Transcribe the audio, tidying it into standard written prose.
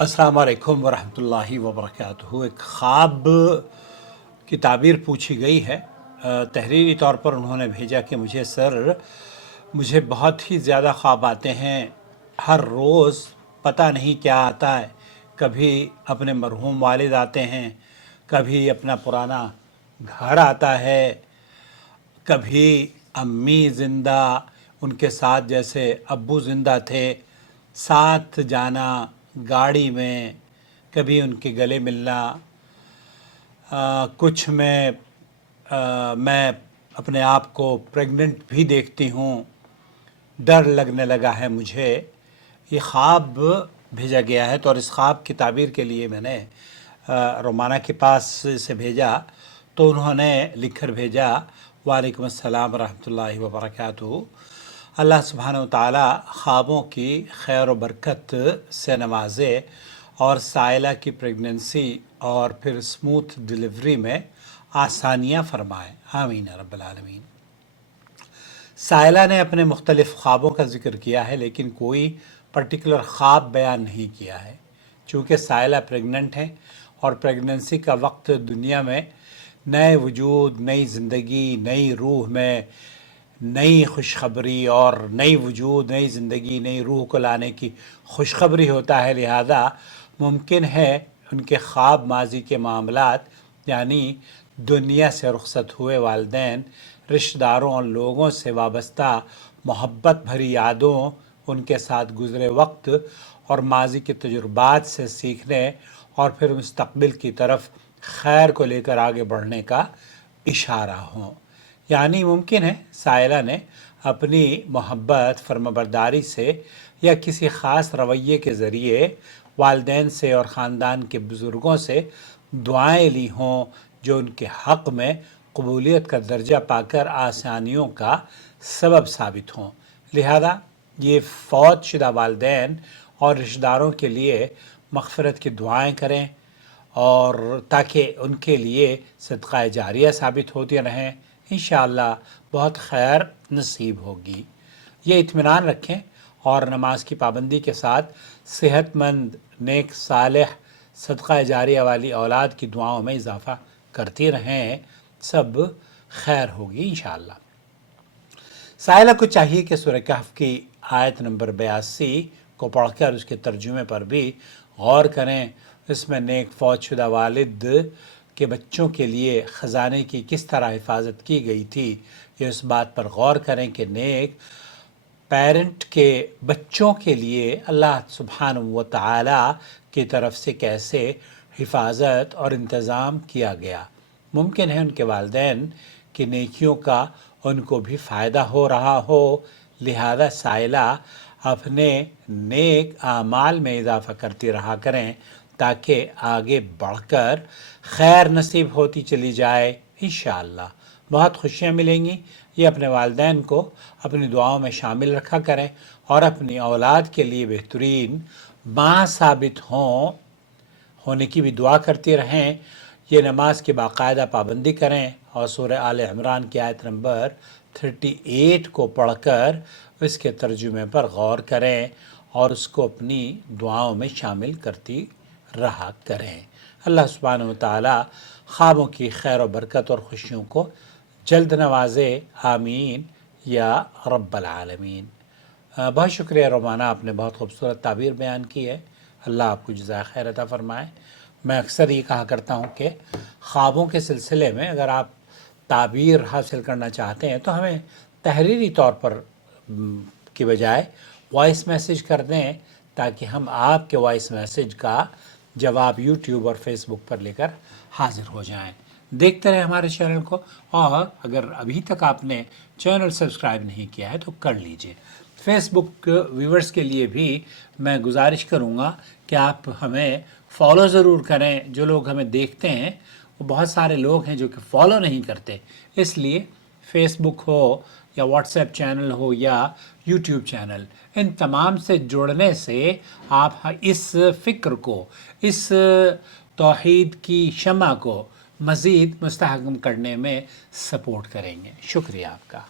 अस्सलाम वालेकुम वरहमतुल्लाहि वबरकातुहू। एक ख्वाब की ताबीर पूछी गई है। तहरीरी तौर पर उन्होंने भेजा कि मुझे बहुत ही ज़्यादा ख्वाब आते हैं। हर रोज़ पता नहीं क्या आता है। कभी अपने मरहूम वालिद आते हैं, कभी अपना पुराना घर आता है, कभी अम्मी ज़िंदा, उनके साथ जैसे अब्बू ज़िंदा थे, साथ जाना गाड़ी में, कभी उनके गले मिलना। कुछ में मैं अपने आप को प्रेग्नेंट भी देखती हूँ। डर लगने लगा है मुझे। ये ख्वाब भेजा गया है, तो और इस ख्वाब की ताबीर के लिए मैंने रोमाना के पास इसे भेजा, तो उन्होंने लिख कर भेजा, वालेकुम अस्सलाम रहमतुल्लाहि व बरकातुहू। अल्लाह सुब्हानहू व तआला ख्वाबों की खैर व बरकत से नवाजे और साइला की प्रेगनेंसी और फिर स्मूथ डिलीवरी में आसानियाँ फरमाएँ, आमीन या रब्बल आलमीन। साइला ने अपने मुख्तलिफ़ ख्वाबों का ज़िक्र किया है, लेकिन कोई पर्टिकुलर ख्वाब बयान नहीं किया है। चूँकि साइला प्रेग्नेंट है और प्रेगनेंसी का वक्त दुनिया में नए वजूद, नई ज़िंदगी, नई रूह में नई खुशखबरी और नई वजूद, नई ज़िंदगी, नई रूह को लाने की खुशखबरी होता है। लिहाजा मुमकिन है उनके ख्वाब माजी के मामलात, यानी दुनिया से रुखसत हुए वालिदैन, रिश्तेदारों और लोगों से वाबस्ता मोहब्बत भरी यादों, उनके साथ गुज़रे वक्त और माजी के तजुर्बात से सीखने और फिर मुस्तक़बिल की तरफ खैर को लेकर आगे बढ़ने का इशारा हो। यानी मुमकिन है साइला ने अपनी मोहब्बत, फर्माबरदारी से या किसी ख़ास रवैये के ज़रिए वालिदैन से और ख़ानदान के बुज़ुर्गों से दुआएं ली हों, जो उनके हक़ में कबूलियत का दर्जा पाकर आसानियों का सबब साबित हों। लिहाजा ये फ़ौत शुदा वालिदैन और रिश्तेदारों के लिए मग़फ़िरत की दुआएं करें, और ताकि उनके लिए सदक़ा जारिया साबित होती रहें। इंशाअल्लाह बहुत खैर नसीब होगी। ये इत्मीनान रखें और नमाज की पाबंदी के साथ सेहतमंद, नेक, सालेह, सदक़ा जारिया वाली औलाद की दुआओं में इजाफ़ा करती रहें। सब खैर होगी इंशाअल्लाह। साइला को चाहिए कि सूरह कहफ़ की आयत नंबर 82 को पढ़कर उसके तर्जुमे पर भी गौर करें। इसमें नेक फ़ौतशुदा वालिद के बच्चों के लिए ख़जाने की किस तरह हिफाजत की गई थी, ये इस बात पर गौर करें कि नेक पेरेंट के बच्चों के लिए अल्लाह सुब्हानहू व तआला की तरफ से कैसे हिफाजत और इंतज़ाम किया गया। मुमकिन है उनके वालिदैन की नेकियों का उनको भी फ़ायदा हो रहा हो। लिहाजा साइला अपने नेक आमाल में इजाफ़ा करती रहा करें, ताकि आगे बढ़कर खैर नसीब होती चली जाए। इंशाअल्लाह बहुत खुशियाँ मिलेंगी। ये अपने वालिदैन को अपनी दुआओं में शामिल रखा करें और अपनी औलाद के लिए बेहतरीन माँ साबित होने की भी दुआ करती रहें। ये नमाज की बाकायदा पाबंदी करें और सूरह आले इमरान की आयत नंबर 38 को पढ़कर इसके तर्जुमे पर गौर करें और उसको अपनी दुआओं में शामिल करती रहा करें। अल्लाह सुब्हानहू व तआला ख्वाबों की खैर व बरकत और खुशियों को जल्द नवाजे, आमीन या रब्बल आलमीन। बहुत शुक्रिया रोमाना, आपने बहुत खूबसूरत ताबीर बयान की है। अल्लाह आपको जज़ाए खैर अता फ़रमाए। मैं अक्सर ये कहा करता हूँ कि ख्वाबों के सिलसिले में अगर आप ताबीर हासिल करना चाहते हैं तो हमें तहरीरी तौर पर की बजाय वॉइस मैसेज कर दें, ताकि हम आपके वॉइस मैसेज का जवाब यूट्यूब और फेसबुक पर लेकर हाजिर हो जाएं। देखते रहें हमारे चैनल को, और अगर अभी तक आपने चैनल सब्सक्राइब नहीं किया है तो कर लीजिए। फेसबुक व्यूवर्स के लिए भी मैं गुजारिश करूंगा कि आप हमें फॉलो ज़रूर करें। जो लोग हमें देखते हैं वो बहुत सारे लोग हैं जो कि फ़ॉलो नहीं करते, इसलिए फेसबुक हो या व्हाट्सएप चैनल हो या यूट्यूब चैनल, इन तमाम से जुड़ने से आप इस फ़िक्र को, इस तौहीद की शम्मा को मज़ीद मुस्तहकम करने में सपोर्ट करेंगे। शुक्रिया आपका।